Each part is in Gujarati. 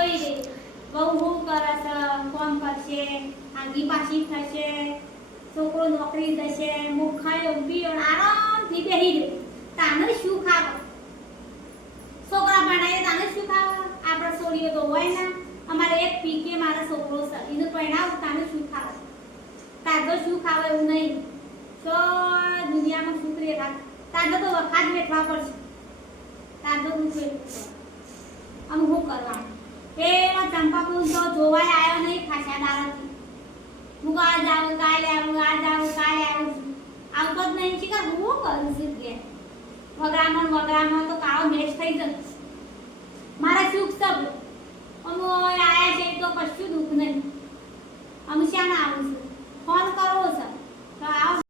હું કરે કોમ કરશે, આગી પાછી થશે, છોકરો નોકરી થશે મુખ ખાયો, પીયો, આરામથી બેહી રહ્યો. તાને શું ખાવ? છોકરા ભણાય તાને શું ખાવ? આપણે છોડીઓ તો હોય ને, અમારે એક પીકે મારા છોકરો છે, એને પરણાવ, તાને શું ખાવ? તાજો શું ખાવે એવું નહીં. તો દુનિયામાં સુખ રેખા તાજો તો વખાત બેઠવા પડશે. તાજો હું છે આમ હું કરવાનું? પેલા ચંપાપુર તો જોવાય આવ્યો નહીં ખાસા દાડાથી. હું આ જાઉં કાલે આવું આ જાઉં કાલે આવું. આવતો જ નહીં શીખર, હું કરું છું કે વગરામાં વગરામાં તો કાળો મેચ થઈ જશે. મારા સુખ સબ. અમે આયા છે તો કશું દુઃખ નહીં. અમે શ્યાના આવું છું. ફોન કરો છે તો આવો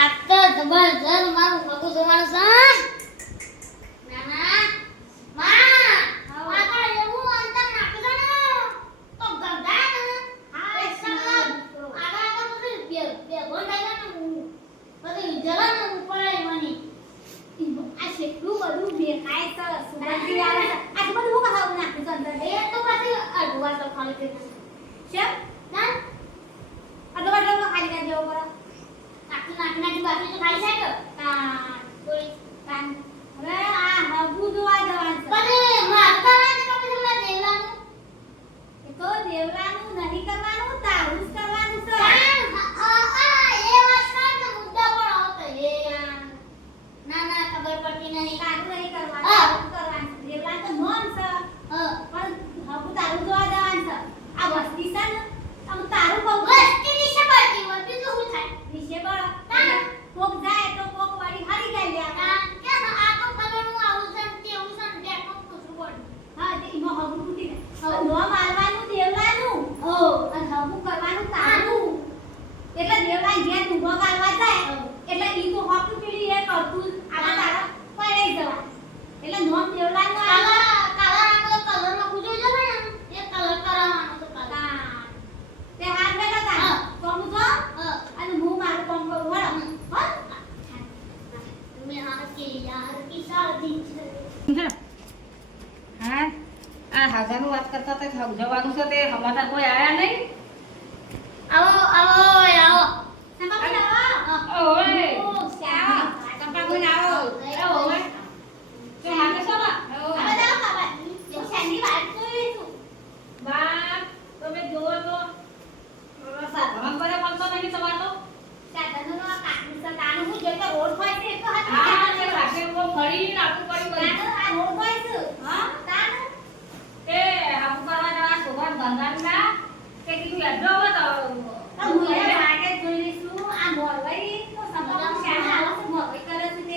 આ તો જબરજસ્ત મારું પગું જોવાનું છે નાના માં આગળ એવું અંતર નાખી દો ને તો ગરદા ને હા, એક સગા આગળ આગળ બધું બે બે ગોળ થઈ ગયા ને બધું જલન ઉપર મને આ કેટલું બધું દેખાય છે સુગંધી આવે છે આ તો બધું હું ખાવું નાખ્યું છે અંદર એ તો પછી અડવા તો ખાલી કરી નાખે. શેમ ના આ તો બધું ખાલી કરી દેવો પડે નાખી નાખી નાખી બાકી તો ખાલી થાય કાન થોડી કાન હવે આ હબુ જોવા જવાનું છે પણ મારતા ના તો પછી ઓલા દેવલાનું એ તો દેવરાનું નહીં કરવાનું તારું જ કરવાનું છે તારું નહીં કરવાનું હા. તારું કરવાનું છે. દેવરાનું તો નોમ છે પણ હબુ તારું જોવા જવાનું છે આ વસ્તી છે ને આમ તારું કહું વિશે બળ હા. કોક જાય તો કોક વાળી હારી જાય લે આપણે. હા તે ઈમાં હબુ તૂટી જાય હવે નોમ આલવાનું દેવરાનું અને હબુ કરવાનું તારું એટલે ઊભો કરવા જાય એટલે ઈ તો હોકું પીડી એ કરતું આવા તારા પડાઈ જવા એટલે નોમ દેવરાનું નો તે હાથ બેઠા કલર હા. કોમ જો ને એ કલર કોમ તો વળો હો. હા આ હાજાનું વાત કરતા હતા કે જવાનું છે તે. હાથ કોઈ આયા નહીં આવો આવો આવો સંપા આવો ઓય ઓ હો. આવો આવો કે યાર કી બા છે. હા? આ હાજાનું વાત કરતા તો કરે તો કાકુ છે હું હા તે. રાખે કોઈ આયા નહીં? આવો આવો તાનું આ રોડ હોય છે હા તાનું તે આપુ કરવા જવા છોકરા બંગાળના તે કીધું એડ્રો હતો તો હું એ વાગે જોઈ લઈશું આ મોરવાઈ તો સંપા શાને આવો છે મોરવાઈ કરે છે તે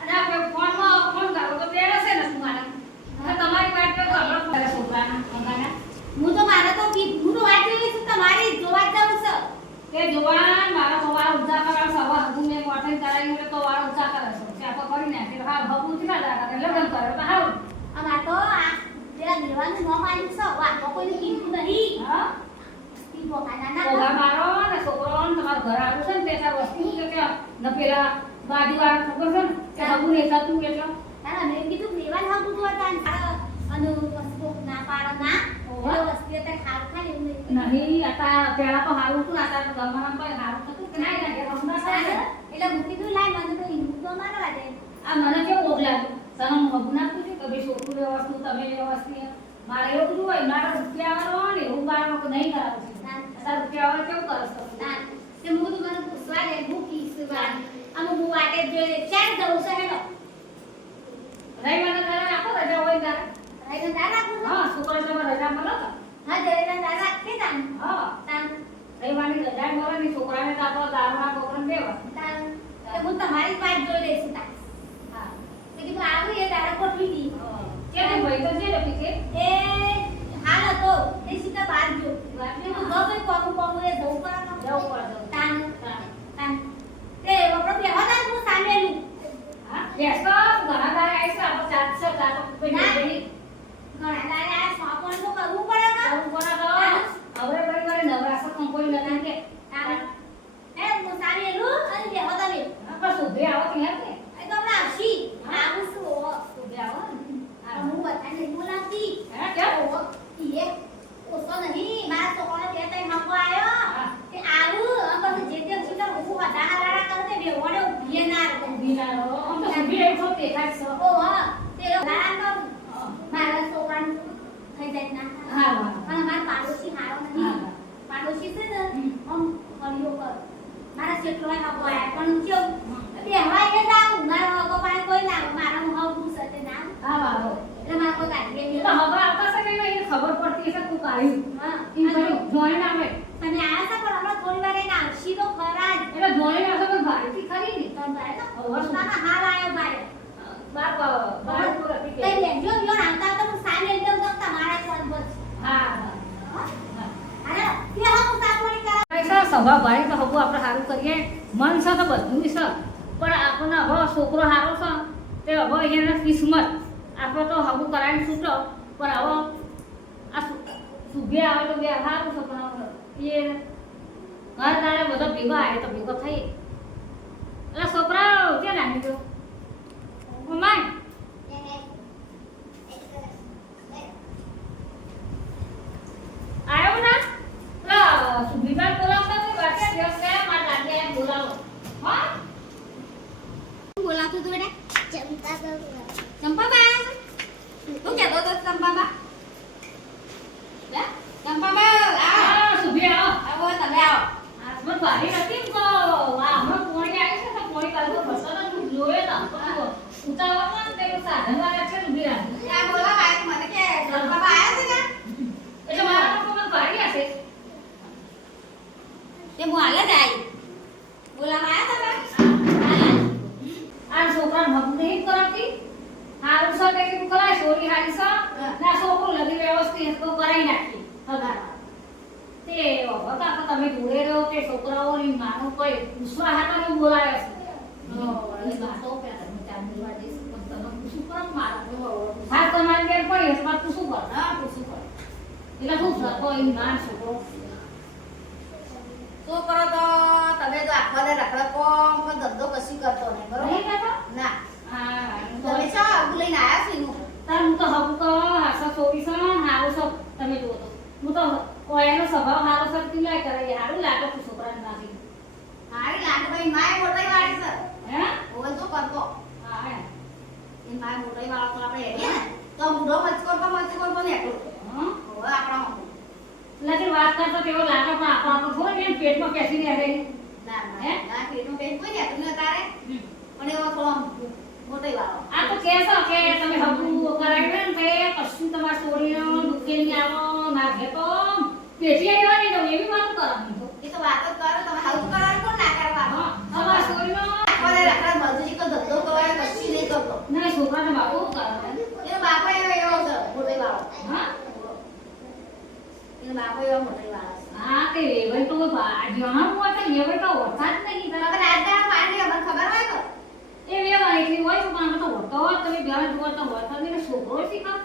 અને આપણે ફોનમાં ફોન કરો તો તે હશે ને તમારે હવે તમારી વાત કરો આપણો ફોન છોકરાના બંગાળના હું તો મારે તો કી હું તો તમારી જોવા જ જવું છે? તે જોવાન મારા સવાર ઉજા કરા સવાર હું મે કોઠે કરાઈ એટલે તો વાર ઉજા કરે છે. ચાપો કરી નાખે હા હબ ઊંચા ના લાગે લગન કરે તો હારું. અમાર તો આ પેલા દેવાનું નામ આવ્યું છે વાતો કોઈ કીધું નહીં. હા? ઈ બોકાના ના ઓગા મારો ને છોકરો ને તમારું ઘર આવ્યો છે ને તે તાર વસ્તુ કે કે ન પેલા બાજુ વાર છોકરો છે ને કે હબુ ને થતું એટલે? ના મેં કીધું દેવાન હતું તું હતા ને તારા અનુ વસ્તુ ના પાડ ના ઓહો. એટલે વસ્તુ તે ખાવ ખાય એવું નહીં નહીં આતા પેલા તો હારું હતું આતા તો ગમવામાં હારું થતું કે નહીં લાગે હમણાં સારું એટલે હું કીધું લાય મને તો હિન્દુ તો મારવા દે આ મને કેવું ઓગ લાગ્યું સનમ હબુ નાખતું છે કે ભાઈ છોકરું વ્યવસ્થિત તમે વ્યવસ્થિત મારે એવું બધું હોય મારા રૂપિયા વાળો ને એવું બાર નહીં કરાવું છે તારા રૂપિયા વાળો કેવું કરસ તો ના તે હું કીધું મને પૂછવા દે હું કીધું વાત હું વાટે જોઈ ચાર જવું છે હેડો રહી મને તારે આપો રજા હોય તારે રાઈ તો તારા રાખું હા છોકરા તમે રજા મળો તો હા તારા રાખે તાન. હા. તાન. રજા મળે ને છોકરાને આપણો દારૂના છોકરાને દેવા તાન. તે હું તમારી વાત જોઈ લઈશું તાન. હા. તે કીધું આવું એ તારા ગોઠવી દી. કે તે ભાઈ તો છે એ હાલ હતો. એ મેં કીધું ગમે કોમું કોમું એ જવું પડે જવું પડે તાન તાન તે વપરો બેહો તાન હું સામેલું હા બેસ તો ઘણા દાડે આવીશ તો આપણે ચાટ છે ચાટ કોઈ ના. નહીં ઘણા દાડે આ સોપણ તો કરવું પડે કા જવું પડે તો હવે ભાઈ મારે નવરાશ કંકોઈ નથી કે તાન એ હું સામેલું અને બેહો તમે આપણે શોધે આવો ત્યાં કે એ તો હમણાં આવશી આવું છું ઓ. શોધે આવો ને હું બધાને બોલાવતી હા કેમ ઓ, ઈ એ બે ઓડે ઉભીએ ના રહે. ઊભી ના રહો. આમ તો ઊભી રહી તો દેખાય છે. ઓ હા, તે લારા તો મારા છોકરાનું થઈ જાય ના હા, હા. અને મારા પાડોશી હારો નથી હા, હા. પાડોશી છે ને હમ. આમ હળિયો કર મારા જેટલોય હગો આયા પણ કેવું બે હવા એ જાવ મારા હગો પાસે કોઈ ના આવે. મારા હું હગું છે તે ના આવે. આવો, આવો. એટલે મારા કોઈ કાઢી એ લે તો હવે આવતા છે કે એને ખબર પડતી હશે કોક આવ્યું. હા એમ કર્યું, જોઈને આવે. તમે આયા છો પણ હમણાં થોડી વાર રહીને આવશી તો ખરા જ એટલે જોઈને આવશે પણ ભારીથી ખરી ને. તમે ભાઈ તો હવે શું? પોતાના હાલ આયો ભાઈ બાપ, બાર ઉપર હતી કે. કઈ લેજો યો આવતા આવતા હું સામે લઈ દઉં તો તમારા પર બસ હા, હા. હા? અરે કે હમ સાપોણી કરા પૈસા સ્વભાવ ભાઈ તો હગું આપણે સારું કરીએ. મન છે તો બધું છે. પણ આપણને હવે છોકરો સારો છે, તે હવે એને કિસ્મત. આપણે તો હગું કરાવીને છૂટો. પણ હવે આ સુભે આવે તો બે સારું છે, પણ એ ઘર તારે બધો ભેગો આવે તો ભેગો થઈ એટલે છોકરા ક્યાં નાની ગયો? મમ્મા આવ્યો ના પેલા સુભીભાઈ બોલાવતા હોય વાટે દિવસ ગયા મારા દાદી આઈને બોલાવો હા બોલાતું તું બેટા ચંપાબા તું કહેતો તો ચંપાબા લે ચંપાબા આવો હા સુભી આવો આવો તમે આવો મને ભારી નથી ને તો આ હમણાં પોણી આવી છે તો પોણી કાઢો બસો ને તું જોયો તો પછી ઉતાવળમાં ને તે સાધન વાળા છે ને ઊભી રાખી ત્યાં બોલા ભાઈ મને કે ચંપાબા આયા છે કે એટલે મારા લોકો મને ભારી હશે તે હું હાલે જ આવી બોલા આયા હતા આ છોકરાને હક નહીં કરાવતી હારું છે તે કીધું કરાય સોરી હારી છે ના છોકરું લગી વ્યવસ્થિત તો કરાઈ નાખી હગારા તે હતા? તો તમે જોડે રહ્યો કે છોકરાઓની માનો કોઈ પૂછવા હાટા ને બોલાવે છે? વાતો તમે ચાર બોલવા પણ તમે પૂછું કરો મારા હા તમારી બેન પડી હશે? મારે પૂછું કરો હા પૂછું કર એટલે શું થતો એ નાન છોકરો શું કરો તો? તમે તો આખો દે રખડો કોમ પણ ધંધો કશું કરતો નહીં બરોબર? નહીં કહેતો ના. હા તમે છો? આગુ લઈને આયા છો તાર હું તો હબુ તો હાસા ચોવીસ હારું છો. તમે જુઓ તો. હું તો ઓયાનો સ્વભાવ હારો સર તી લાય કરે હારું લાગે તું છોકરાને નાખી મારી લાગે ભાઈ માય મોટાઈ વાળી સર હે? હોય તો કરતો. હા હે. એ માય મોટાઈ વાળો તો આપણે ને તો બુઢો મચકોર તો મચકોર તો નેકળો હા હવે આપણા એટલે વાત કરતો તેવો લાગે પણ આપણા તો થોડો ને પેટમાં પેસી રહે. ના હે? ના ના પેટનું પેટ કોઈ ને ને તારે પણ એવો થોડો મોટાઈ વાળો આ તો કેસો છે કે તમે હબુ કરાવ્યું ને તે કશું તમારે સોરીનો દુખે નહીં આવો ના ઘે તો આવી નહીં દઉં એવી વાત કરવાની એ તો વાત જ કરો તમે હાઉસ કરવાનું કોણ ના કરવાનું? હા, તમારે છોડીનો આખો મજૂરી કો ધંધો કરાય કશું નહીં કરતો. ના છોકરાને બાપુ કરે. એનો બાપો એવો એવો છે મોટાઈ વાળો હા? એનો બાપો એવો મોટાઈ વાળો હા તે તો જણાવું હોય તો લેવલ તો હોતા જ નહીં. તમે રાજદાર પાણી અમને ખબર હોય તો. એ વ્યવહાર એટલી હોય પણ આમાં તો હોતો હોય તમે ઘર જુઓ તો હોતા નહીં. ને છોકરો શીખા.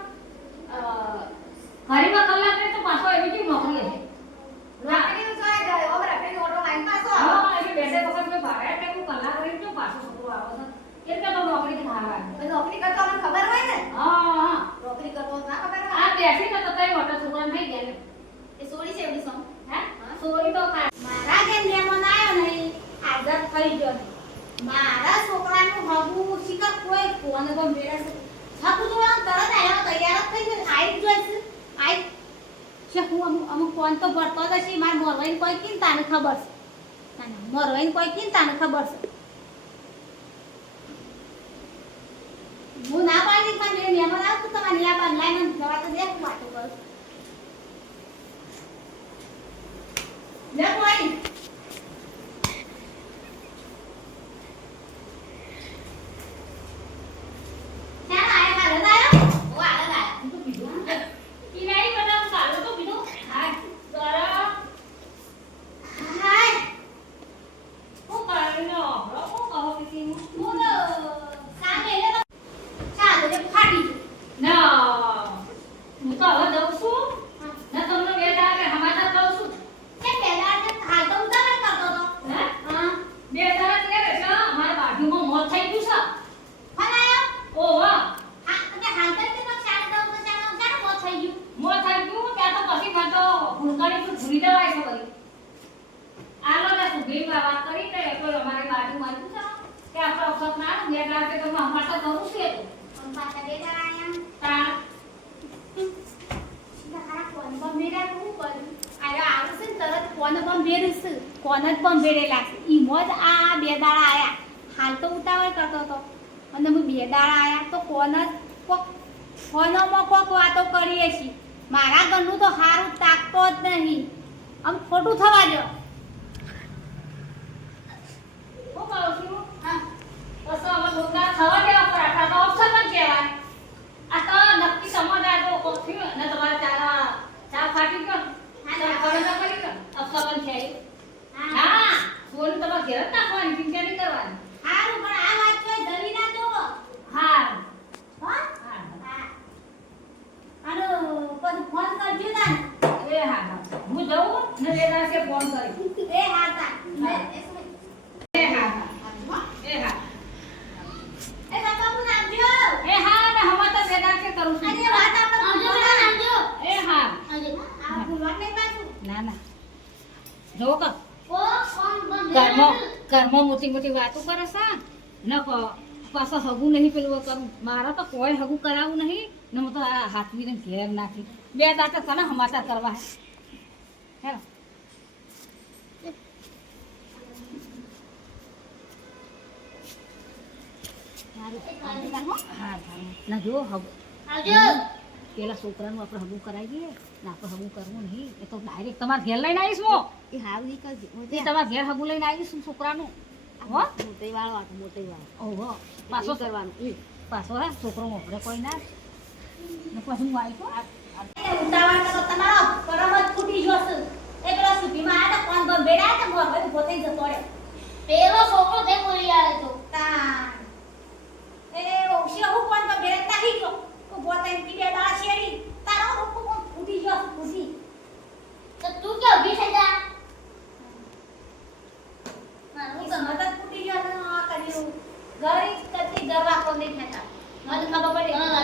ઘરમાં કલાક તો પાછો એવી કેવી નોકરી હશે રાખડી ઉછાય ગયો હવે રાખડી ઓટો લાઈન પાછો આવે. હા એટલે બેસે વખત મેં ભાડે તે હું કલાક રહી તો પાછો છોકરો આવે છે એટલે તો નોકરી ખાવા પછી નોકરી કરતો અમને ખબર હોય ને હા હા નોકરી કરતો ના ખબર હોય આ બેસી તો તઈ મોટા છોકરા થઈ ગયા ને. એ સોડી છે એવડી સોમ હે સોરી તો ખા મારા જે મહેમાન આવ્યો ને ઈ હાજર થઈ ગયો ને મારા છોકરાનું હગું શિકર કોઈ કોને પણ મેળે છે હગું તો આમ તરત આવ્યો તૈયાર જ થઈ ગયો આઈ જ જોઈશે આઈ છે હું અમુક ફોન તો ભરતો જ હશે, મારે મોરવાઈને કોઈ કીને તાને ખબર છે? મોરવાઈને કોઈ કીને તાને ખબર છે? હું ના પાડી પણ મેં મહેમાન આવતું તમારે ન્યા બાદ લાઈન જવા તો દેખ વાતો કરું દેખ કોઈ ચાલ આયા હાલત આયો ઓ હાલત આયો હું તો પીધું ને. પીનાઈ બધા સારું તો પીધું હા ગરમ હાય હું કરીને હમણાં હું કહો કે તું? હું તો સામે એટલે તો ચાલ એટલે ફાટી ગયું ના હું તો હવે જઉં છું ને તમને બે દાડે સમાચાર કહું છું કે પહેલા હાલ તો હું તો મામા તો કરું છે પણ પાછા બે દાડા આયા. તાર તારા ફોન પર મેળ્યા તો હું કરું? અરે આવું છે ને તરત ફોન પર ફોન જ મેળેલા છે. જ આ બે દાડા આયા. હાલ તો ઉતાવળ કરતો હતો. અને હું બે દાડા આયા તો ફોન જ કોક ફોનોમાં કોક વાતો કરીએ છીએ. મારા ઘરનું તો હારું તાકતો જ નહીં. આમ ખોટું થવા દો. હું કહું છું, હા બસ હવે દેવા પર આટલા તો ઓપ્શન જ કહેવાય આ તો નક્કી સમજાય તો કોક થયું ને તમારે ચા ચા ફાટી ગયો હા, ચા ચા ખબર ના પડી ગયો અપસમન છે હા ફોન તમારે ઘેર જ નાખવાની ચિંતા નહીં કરવાની હારું પણ આ વાત તો ધરી ના જોવો. હા હો? હા હા. આનો પછી ફોન કરજો તાન. એ હા હા હું જઉં ને એ દાસે ફોન કરી એ હા તાન. હા. એ હા હા હો? એ હા એ કાકા હું નાખજો. એ હા ને હમણાં તો બે દાસે કરું છું આજે વાત આપણે આવજો ભૂલવા બેટા, ના. આવજો. એ હા આવજો. આ ભૂલવા નહીં પાછું. ના ના જો કર્મ ઘરમાં ઘરમાં મોટી મોટી વાતો કરે છે. ન પાછા હગું નહીં પેલું કરું. મારા તો કોઈ હગું કરાવવું નહીં. ને હું તો આ હાથવીને ઘેર નાખી. બે દાંતા તને હમાતા કરવા હે. હે. હા ના જો હગું. પેલા છોકરાનું આપણે હગું કરાવી દઈએ ને તો હગું કરવું નહીં એ તો ડાયરેક્ટ તમારે ઘેર લઈને આવીશ હું એ હારું ઈ કરજે. એ તમારે ઘેર હગું લઈને આવીશ હું છોકરાનું હો મોટી વાળો આ મોટી વાળો. ઓહો પાછો કરવાનું. પાછો હા છોકરો મોકલે કોઈ ના ને પછી હું આવી તો ઉતાવળ કરો તમારો કરમ જ ફૂટી ગયો છે. એ પેલા આયા તા, કોણ બંધ બેડા હતા, મોર ભાઈ પોતે જ જતો રહ્યો. પેલો છોકરો તે બોલી આવે તો તા એ ઓશિયા હું કોણ બંધ બેડા નાખી ગયો. તો પોતે એમ કીધે દાડા શેરી. તારો રૂપો કોણ ફૂટી ગયો છે, ફૂટી. તો તું કે ઊભી થઈ જા મારું એ તો મદદ ફૂટી ગયો છે, આ કર્યું. ઘરે જ કરતી ગરવા કોણ નહીં થતા. મને ખબર પડી.